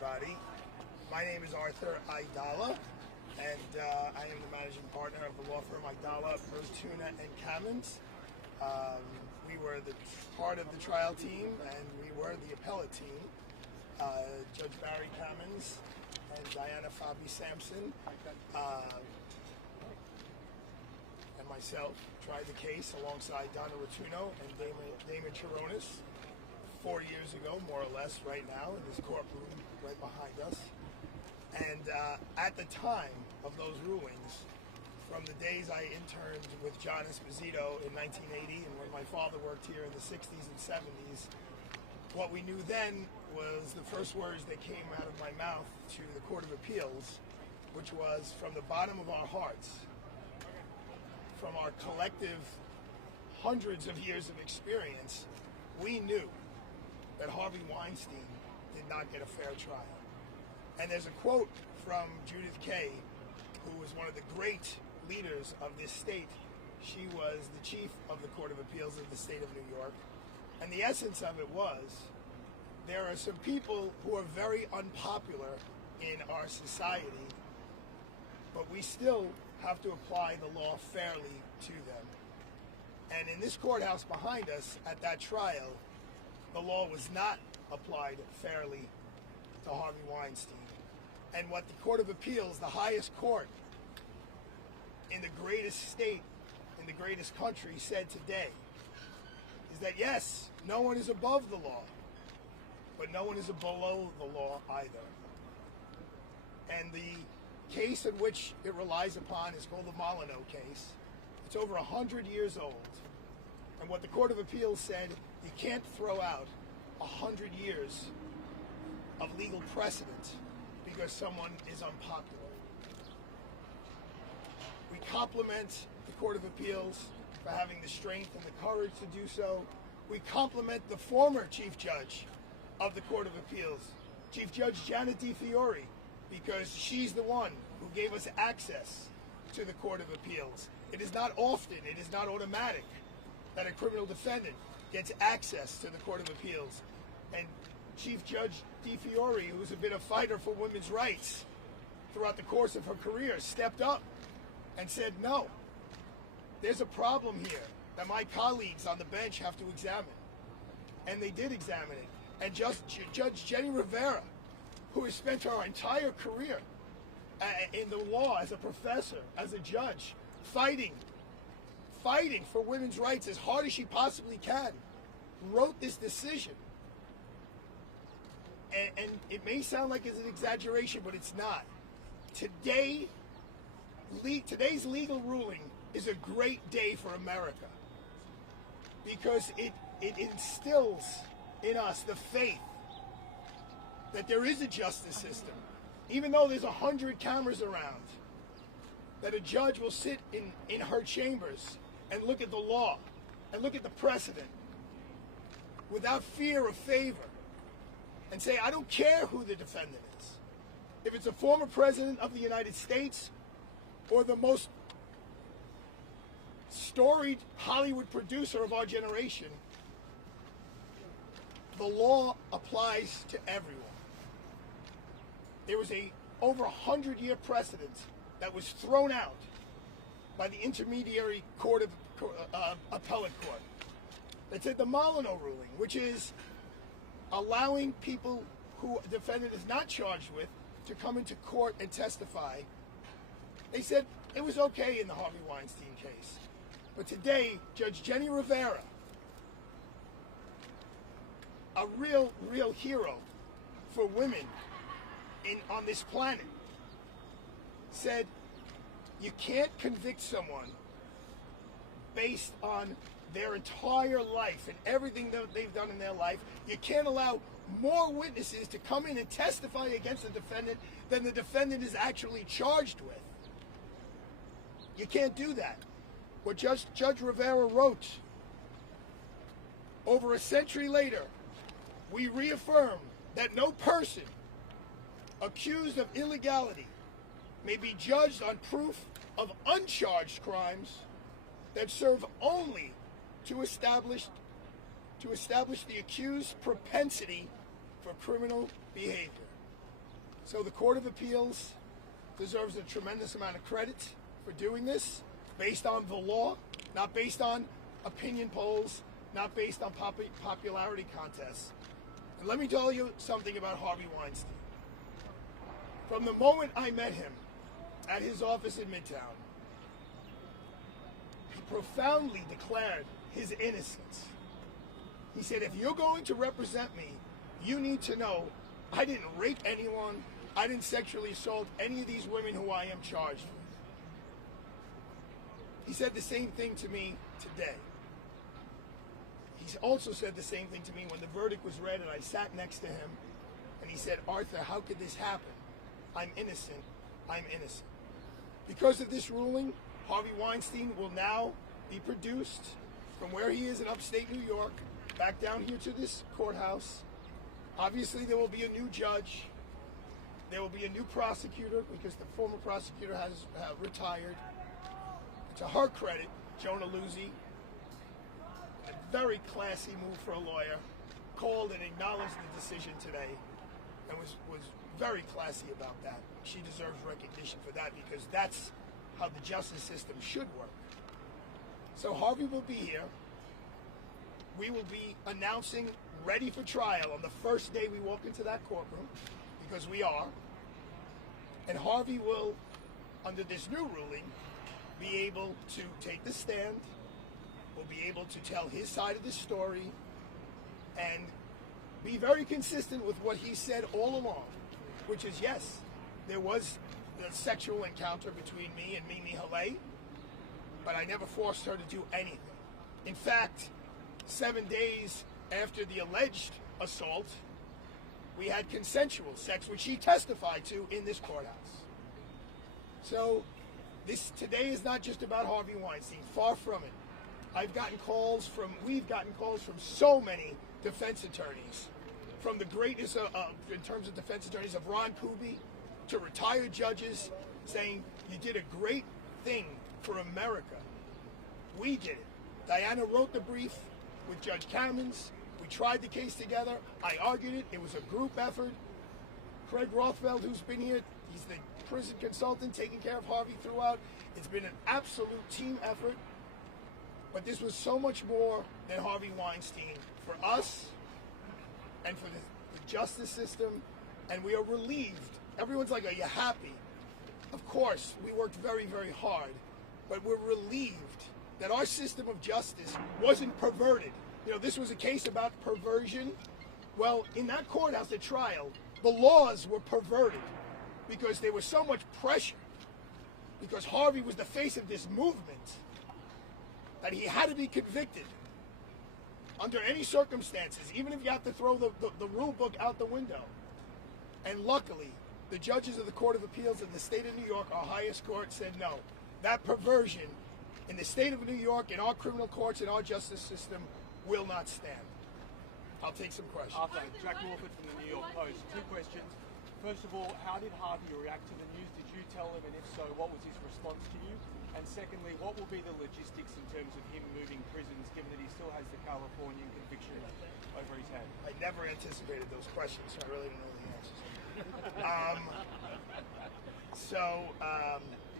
everybody. My name is Arthur Aidala, and I am the managing partner of the law firm Aidala, Overturning and Kamens. We were the part of the trial team, and we were the appellate team. Judge Barry Kamens and Diana Fabi Sampson and myself tried the case alongside Donna Rotuno and Damon Chironis 4 years ago, more or less, right now in this courtroom right behind us. And at the time of those rulings, from the days I interned with John Esposito in 1980 and when my father worked here in the 60s and 70s, what we knew then was the first words that came out of my mouth to the Court of Appeals, which was from the bottom of our hearts, from our collective hundreds of years of experience, we knew that Harvey Weinstein did not get a fair trial. And there's a quote from Judith Kaye, who was one of the great leaders of this state. She was the chief of the Court of Appeals of the state of New York. And the essence of it was, there are some people who are very unpopular in our society, but we still have to apply the law fairly to them. And in this courthouse behind us at that trial, the law was not applied fairly to Harvey Weinstein. And what the Court of Appeals, the highest court in the greatest state, in the greatest country, said today is that yes, no one is above the law, but no one is below the law either. And the case in which it relies upon is called the Molyneux case. It's over 100 years old. And what the Court of Appeals said, you can't throw out 100 years of legal precedent because someone is unpopular. We compliment the Court of Appeals for having the strength and the courage to do so. We compliment the former Chief Judge of the Court of Appeals, Chief Judge Janet DiFiore, because she's the one who gave us access to the Court of Appeals. It is not often, it is not automatic that a criminal defendant gets access to the Court of Appeals. And Chief Judge DiFiore, who's been a fighter for women's rights throughout the course of her career, stepped up and said, no, there's a problem here that my colleagues on the bench have to examine. And they did examine it. And Judge Jenny Rivera, who has spent her entire career in the law as a professor, as a judge, fighting for women's rights as hard as she possibly can, wrote this decision. And it may sound like it's an exaggeration, but it's not. Today's legal ruling is a great day for America because it instills in us the faith that there is a justice system, even though there's 100 cameras around, that a judge will sit in her chambers and look at the law and look at the precedent without fear or favor and say, I don't care who the defendant is. If it's a former president of the United States or the most storied Hollywood producer of our generation, the law applies to everyone. There was a over 100-year precedent that was thrown out by the intermediary court of appellate court that said the Molyneux ruling, which is allowing people who a defendant is not charged with to come into court and testify. They said it was okay in the Harvey Weinstein case. But today, Judge Jenny Rivera, a real hero for women on this planet, said you can't convict someone based on their entire life and everything that they've done in their life. You can't allow more witnesses to come in and testify against the defendant than the defendant is actually charged with. You can't do that. What Judge Rivera wrote, over a century later, we reaffirm that no person accused of illegality may be judged on proof of uncharged crimes that serve only to establish the accused's propensity for criminal behavior. So the Court of Appeals deserves a tremendous amount of credit for doing this, based on the law, not based on opinion polls, not based on popularity contests. And let me tell you something about Harvey Weinstein. From the moment I met him at his office in Midtown, he profoundly declared his innocence. He said, if you're going to represent me, you need to know I didn't rape anyone, I didn't sexually assault any of these women who I am charged with. He said the same thing to me today. He also said the same thing to me when the verdict was read and I sat next to him, and he said, Arthur, how could this happen? I'm innocent. I'm innocent. Because of this ruling, Harvey Weinstein will now be produced from where he is in upstate New York back down here to this courthouse. Obviously, there will be a new judge. There will be a new prosecutor because the former prosecutor has retired. To her credit, Jonah Luzzi, a very classy move for a lawyer, called and acknowledged the decision today and was very classy about that. She deserves recognition for that because that's how the justice system should work. So Harvey will be here. We will be announcing ready for trial on the first day we walk into that courtroom, because we are. And Harvey will, under this new ruling, be able to take the stand, will be able to tell his side of the story, and be very consistent with what he said all along, which is, yes, there was a sexual encounter between me and Mimi Haley, but I never forced her to do anything. In fact, 7 days after the alleged assault, we had consensual sex, which she testified to in this courthouse. So this today is not just about Harvey Weinstein, far from it. We've gotten calls from so many defense attorneys, from the greatest in terms of defense attorneys of Ron Kuby to retired judges, saying you did a great thing for America. We did it. Diana wrote the brief with Judge Kamens. We tried the case together. I argued it. It was a group effort. Craig Rothfeld, who's been here, he's the prison consultant taking care of Harvey throughout. It's been an absolute team effort. But this was so much more than Harvey Weinstein for us and for the justice system. And we are relieved. Everyone's like, are you happy? Of course, we worked very, very hard. But we're relieved that our system of justice wasn't perverted. You know, this was a case about perversion. Well, in that courthouse at trial, the laws were perverted because there was so much pressure, because Harvey was the face of this movement, that he had to be convicted under any circumstances, even if you have to throw the rule book out the window. And luckily, the judges of the Court of Appeals in the state of New York, our highest court, said no. That perversion in the state of New York, in our criminal courts, in our justice system, will not stand. I'll take some questions. Arthur, Jack Morford from the New York Post. 2 questions. First of all, how did Harvey react to the news? Did you tell him, and if so, what was his response to you? And secondly, what will be the logistics in terms of him moving prisons, given that he still has the Californian conviction over his head? I never anticipated those questions, so I really don't know the answers.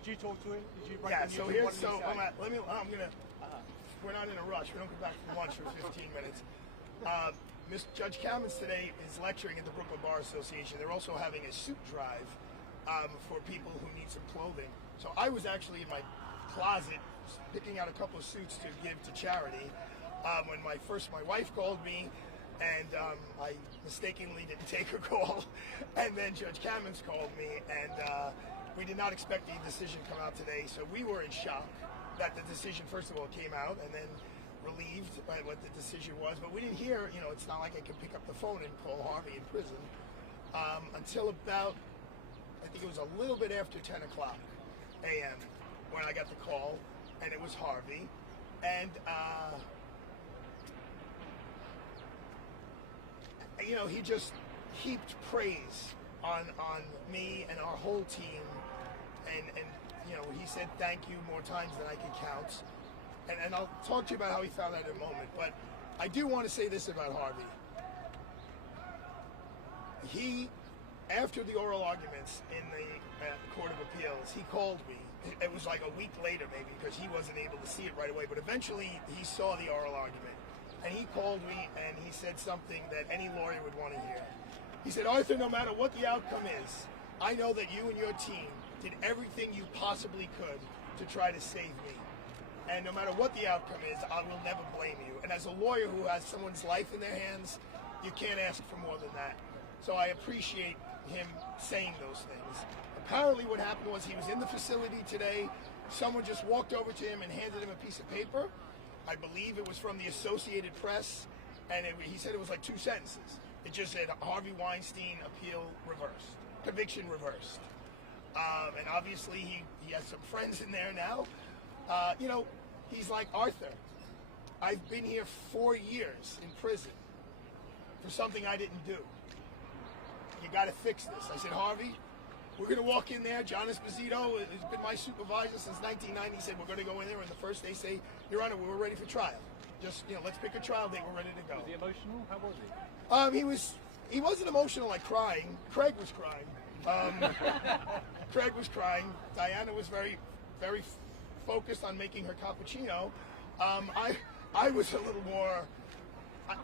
Did you talk to him? Did you break yeah, the news? so here's, so we're not in a rush. We don't come back from lunch for 15 minutes. Judge Kamens today is lecturing at the Brooklyn Bar Association. They're also having a suit drive for people who need some clothing. So I was actually in my closet picking out a couple of suits to give to charity when my wife called me, and I mistakenly didn't take her call, and then Judge Kamens called me, and we did not expect the decision to come out today, so we were in shock that the decision, first of all, came out, and then relieved by what the decision was. But we didn't hear, it's not like I could pick up the phone and call Harvey in prison until about, I think it was a little bit after 10 o'clock a.m. when I got the call, and it was Harvey. And, he just heaped praise on me and our whole team. And he said thank you more times than I can count. And I'll talk to you about how he found out in a moment. But I do want to say this about Harvey. He after the oral arguments in the Court of Appeals, he called me. It was like a week later maybe, because he wasn't able to see it right away, but eventually he saw the oral argument. And he called me and he said something that any lawyer would want to hear. He said, Arthur, no matter what the outcome is, I know that you and your team did everything you possibly could to try to save me. And no matter what the outcome is, I will never blame you. And as a lawyer who has someone's life in their hands, you can't ask for more than that. So I appreciate him saying those things. Apparently what happened was he was in the facility today. Someone just walked over to him and handed him a piece of paper. I believe it was from the Associated Press, and he said it was like 2 sentences. It just said Harvey Weinstein appeal reversed, conviction reversed. And obviously he has some friends in there now. You know, he's like, Arthur, I've been here 4 years in prison for something I didn't do. You got to fix this. I said, Harvey, we're going to walk in there. John Esposito has been my supervisor since 1990. He said, we're going to go in there, and the first they say, Your Honor, we're ready for trial. Just, you know, let's pick a trial date. We're ready to go. Was he emotional? How was he? He wasn't emotional like crying. Craig was crying. Craig was crying. Diana was very, very focused on making her cappuccino. I was a little more.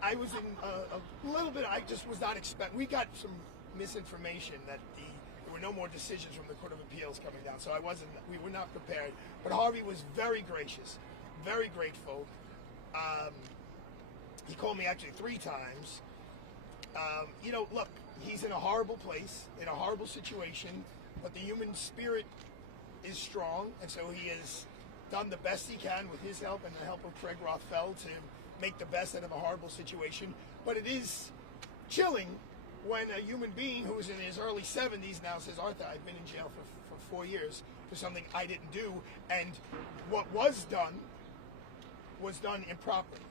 I was in a little bit. I just was not expecting. We got some misinformation that there were no more decisions from the Court of Appeals coming down, so we were not prepared. But Harvey was very gracious, very grateful. He called me actually 3 times. You know, look, he's in a horrible place, in a horrible situation, but the human spirit is strong, and so he has done the best he can with his help and the help of Craig Rothfeld to make the best out of a horrible situation. But it is chilling when a human being who's in his early 70s now says, Arthur, I've been in jail for 4 years for something I didn't do, and what was done improperly.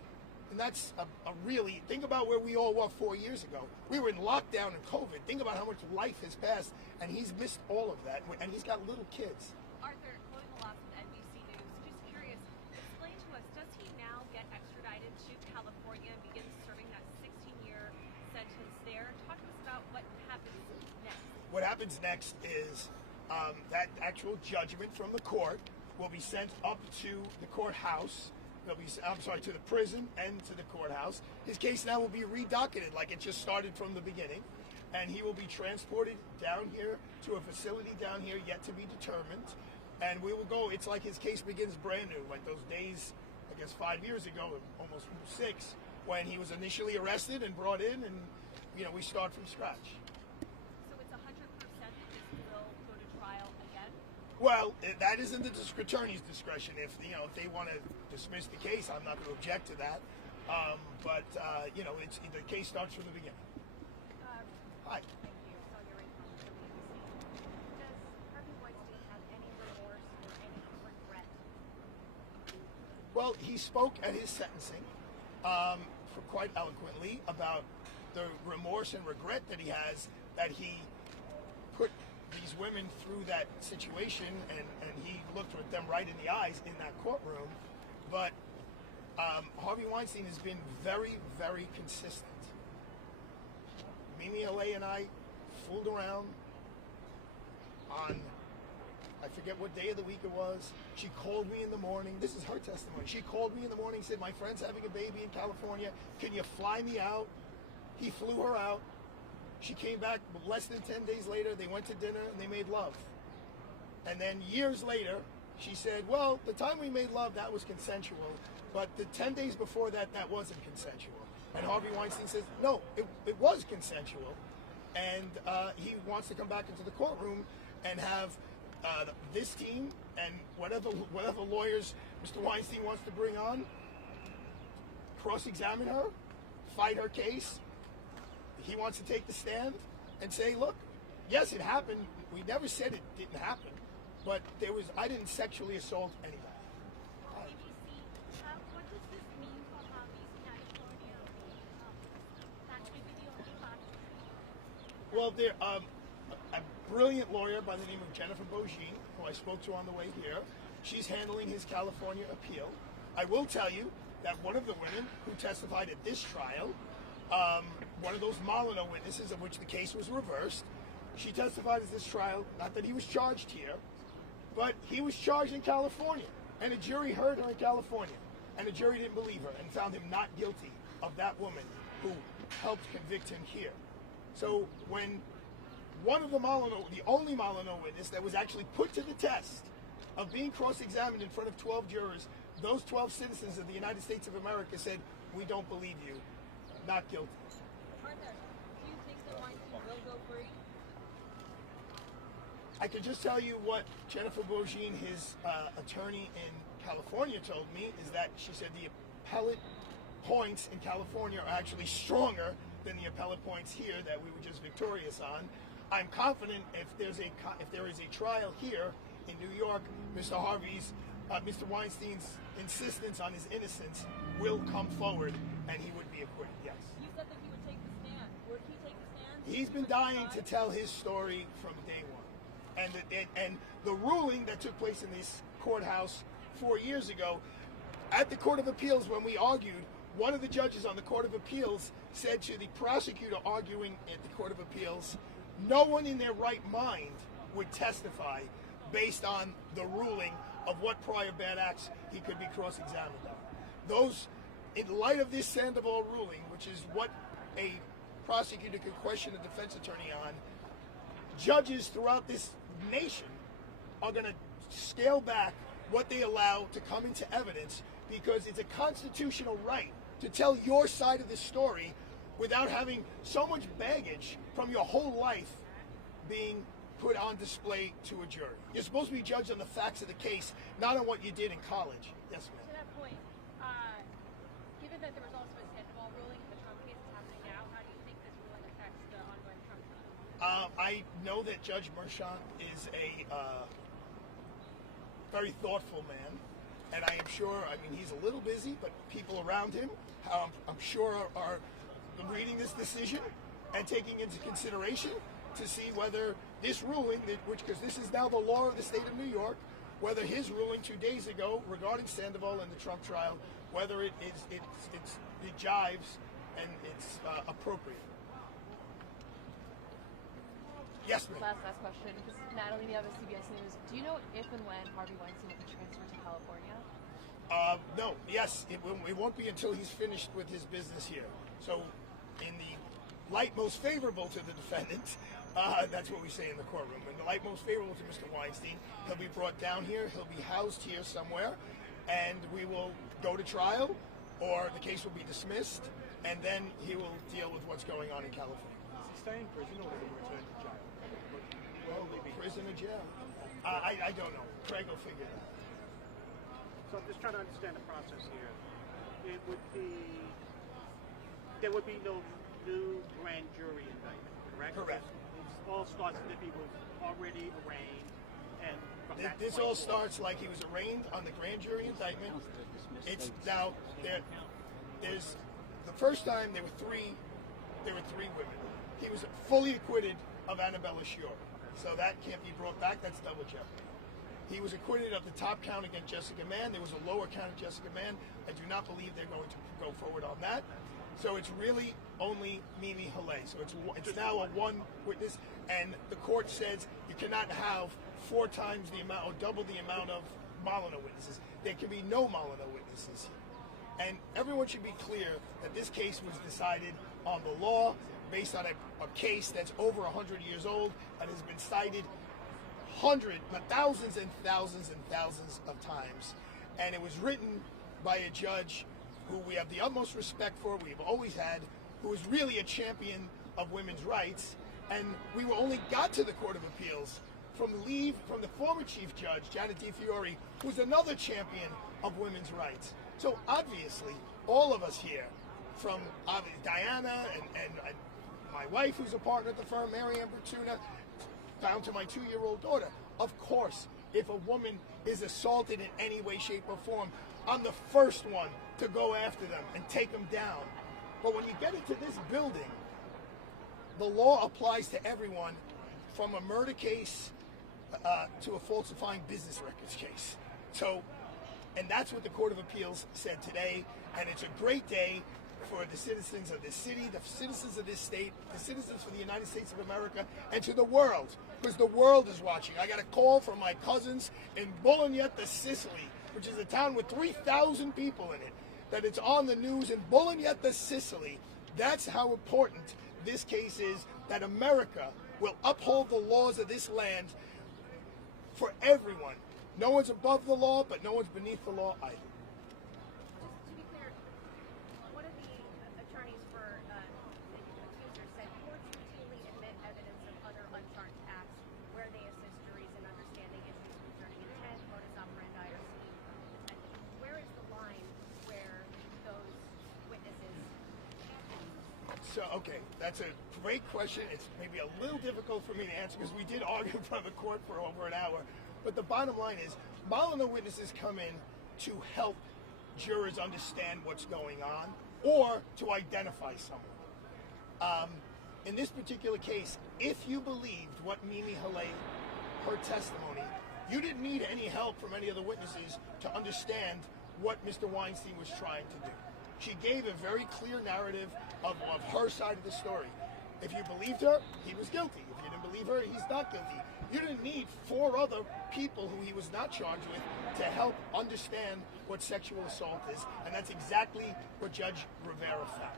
And that's a really, think about where we all were 4 years ago. We were in lockdown and COVID. Think about how much life has passed, and he's missed all of that, and he's got little kids. Arthur, quoting the last from NBC News, just curious, explain to us, does he now get extradited to California and begin serving that 16-year sentence there? Talk to us about what happens next. What happens next is that actual judgment from the court will be sent up to the courthouse. To the prison and to the courthouse. His case now will be redocketed like it just started from the beginning, and he will be transported down here to a facility down here yet to be determined, and we will go. It's like his case begins brand new, like those days, I guess 5 years ago, almost 6, when he was initially arrested and brought in, and you know, we start from scratch. So it's 100% that this will go to trial again? Well, that is in the attorney's discretion. If they want to dismiss the case, I'm not going to object to that. But the case starts from the beginning. Hi. Thank you. Sonia Ray from WBC. Does Harvey Weinstein have any remorse or any regret? Well, he spoke at his sentencing quite eloquently about the remorse and regret that he has, that he put these women through that situation, and he looked at them right in the eyes in that courtroom. But Harvey Weinstein has been very, very consistent. Mimi LA and I fooled around on, I forget what day of the week it was. She called me in the morning. This is her testimony. She called me in the morning, said, my friend's having a baby in California. Can you fly me out? He flew her out. She came back less than 10 days later. They went to dinner and they made love. And then years later, she said, well, the time we made love, that was consensual. But the 10 days before that, that wasn't consensual. And Harvey Weinstein says, no, it was consensual. And he wants to come back into the courtroom and have this team and whatever lawyers Mr. Weinstein wants to bring on, cross-examine her, fight her case. He wants to take the stand and say, look, yes, it happened. We never said it didn't happen, but I didn't sexually assault anybody. What does this mean for Harvey's California factory video department? Well, there a brilliant lawyer by the name of Jennifer Bogine, who I spoke to on the way here. She's handling his California appeal. I will tell you that one of the women who testified at this trial, one of those Molyneux witnesses of which the case was reversed, She testified at this trial, not that he was charged here, but he was charged in California. And a jury heard her in California. And the jury didn't believe her and found him not guilty of that woman who helped convict him here. So when one of the only Molyneux witness that was actually put to the test of being cross-examined in front of 12 jurors, those 12 citizens of the United States of America said, "We don't believe you, not guilty." Arthur, do you think that Weinstein will go free? I can just tell you what Jennifer Bogine, his attorney in California, told me, is that she said the appellate points in California are actually stronger than the appellate points here that we were just victorious on. I'm confident if there is a trial here in New York, Mr. Weinstein's insistence on his innocence will come forward and he would be acquitted, yes. You said that he would take the stand. Would he take the stand? He's been dying to tell his story from day one. And the ruling that took place in this courthouse 4 years ago, at the Court of Appeals, when we argued, one of the judges on the Court of Appeals said to the prosecutor arguing at the Court of Appeals, no one in their right mind would testify based on the ruling of what prior bad acts he could be cross-examined on. Those, in light of this Sandoval ruling, which is what a prosecutor could question a defense attorney on, judges throughout this nation are going to scale back what they allow to come into evidence because it's a constitutional right to tell your side of the story without having so much baggage from your whole life being put on display to a jury. You're supposed to be judged on the facts of the case, not on what you did in college. Yes, ma'am. To that point, given that there was also a Sandoval ruling, the Trump case is happening now, how do you think this ruling affects the ongoing Trump trial? I know that Judge Mershon is a very thoughtful man, and I am sure, he's a little busy, but people around him, I'm sure, are reading this decision and taking into consideration to see whether this ruling, because this is now the law of the state of New York, whether his ruling 2 days ago regarding Sandoval and the Trump trial, whether it jives and it's appropriate. Yes, ma'am. Last question. This is Natalie Nieves, CBS News. Do you know if and when Harvey Weinstein will be transferred to California? No. Yes, it won't be until he's finished with his business here. So, in the light most favorable to the defendant, that's what we say in the courtroom. In the light most favorable to Mr. Weinstein, he'll be brought down here, he'll be housed here somewhere, and we will go to trial, or the case will be dismissed, and then he will deal with what's going on in California. Does he stay in prison or will he return to jail? Where will he be? Prison or jail? I don't know. Craig will figure it out. So I'm just trying to understand the process here. There would be no new grand jury indictment, correct? Correct. It all starts as if he was already arraigned, and from that This point all forward- starts like he was arraigned on the grand jury indictment. It's now there's the first time there were three women. He was fully acquitted of Annabella Shior, so that can't be brought back. That's double jeopardy. He was acquitted of the top count against Jessica Mann. There was a lower count of Jessica Mann. I do not believe they're going to go forward on that. So it's really only Mimi Haley. So it's now a one witness, and the court says you cannot have 4 times the amount or double the amount of Molyneux witnesses. There can be no Molyneux witnesses here. And everyone should be clear that this case was decided on the law, based on a case that's over 100 years old and has been cited thousands and thousands and thousands of times. And it was written by a judge who we have the utmost respect for, we've always had, who is really a champion of women's rights. And we only got to the Court of Appeals from the former Chief Judge, Janet DiFiore, who's another champion of women's rights. So obviously, all of us here, from Diana and my wife, who's a partner at the firm, Marianne Bertuna, down to my 2-year-old daughter, of course, if a woman is assaulted in any way, shape, or form, I'm the first one to go after them and take them down. But when you get into this building, the law applies to everyone, from a murder case to a falsifying business records case. So, and that's what the Court of Appeals said today, and it's a great day for the citizens of this city, the citizens of this state, the citizens for the United States of America, and to the world, because the world is watching. I got a call from my cousins in Bolognetta, Sicily, which is a town with 3,000 people in it, that it's on the news in Bolognetta, Sicily. That's how important this case is, that America will uphold the laws of this land for everyone. No one's above the law, but no one's beneath the law either. Just to be clear, one of the attorneys for the accuser said courts routinely admit evidence of other uncharged acts where they assist juries in understanding issues concerning intent, modus operandi, or scheme for defendant. Where is the line where those witnesses? So, okay, that's a great question. It's maybe a little difficult for me to answer because we did argue in front of the court for over an hour. But the bottom line is, Molyneux witnesses come in to help jurors understand what's going on or to identify someone. In this particular case, if you believed what Mimi Haley, her testimony, you didn't need any help from any of the witnesses to understand what Mr. Weinstein was trying to do. She gave a very clear narrative of her side of the story. If you believed her, he was guilty. If you didn't believe her, he's not guilty. You didn't need 4 other people who he was not charged with to help understand what sexual assault is, and that's exactly what Judge Rivera found.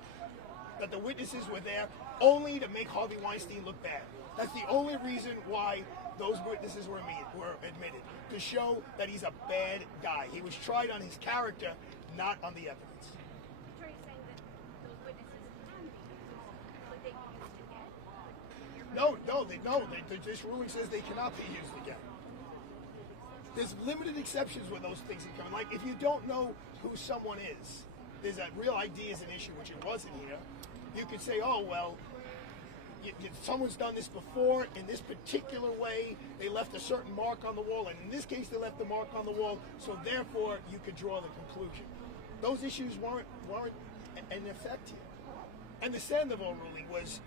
That the witnesses were there only to make Harvey Weinstein look bad. That's the only reason why those witnesses were admitted, to show that he's a bad guy. He was tried on his character, not on the evidence. The attorney saying that those witnesses can be used. Would they be used again? No. This ruling says they cannot be used again. There's limited exceptions when those things come in. Like if you don't know who someone is, there's a real ID is an issue, which it wasn't here. You could say, oh well, someone's done this before in this particular way. They left a certain mark on the wall, and in this case, they left the mark on the wall. So therefore, you could draw the conclusion. Those issues weren't in effect here. And the Sandoval ruling was.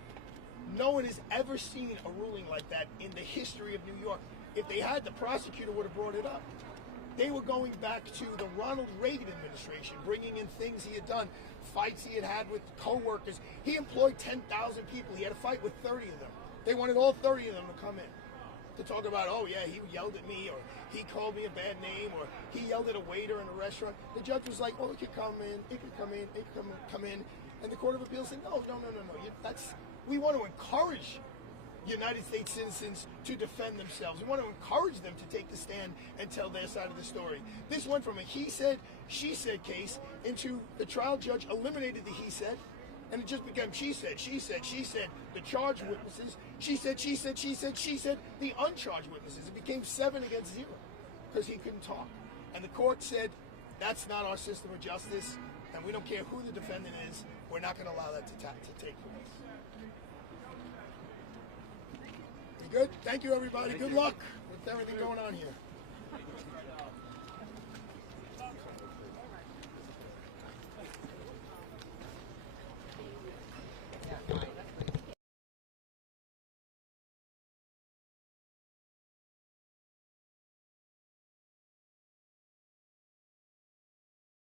No one has ever seen a ruling like that in the history of New York. If they had, the prosecutor would have brought it up. They were going back to the Ronald Reagan administration, bringing in things he had done, fights he had had with co-workers. He employed 10,000 people. He had a fight with 30 of them. They wanted all 30 of them to come in to talk about, oh yeah, he yelled at me, or he called me a bad name, or he yelled at a waiter in a restaurant. The judge was like, oh, it could come in, it could come in, it could come in. And the Court of Appeals said, no. We want to encourage United States citizens to defend themselves. We want to encourage them to take the stand and tell their side of the story. This went from a he said, she said case into the trial judge eliminated the he said, and it just became she said, the charged witnesses, she said, the uncharged witnesses. It became 7 against 0 because he couldn't talk. And the court said, that's not our system of justice, and we don't care who the defendant is. We're not going to allow that to take place. You good? Thank you, everybody. Good luck with everything going on here.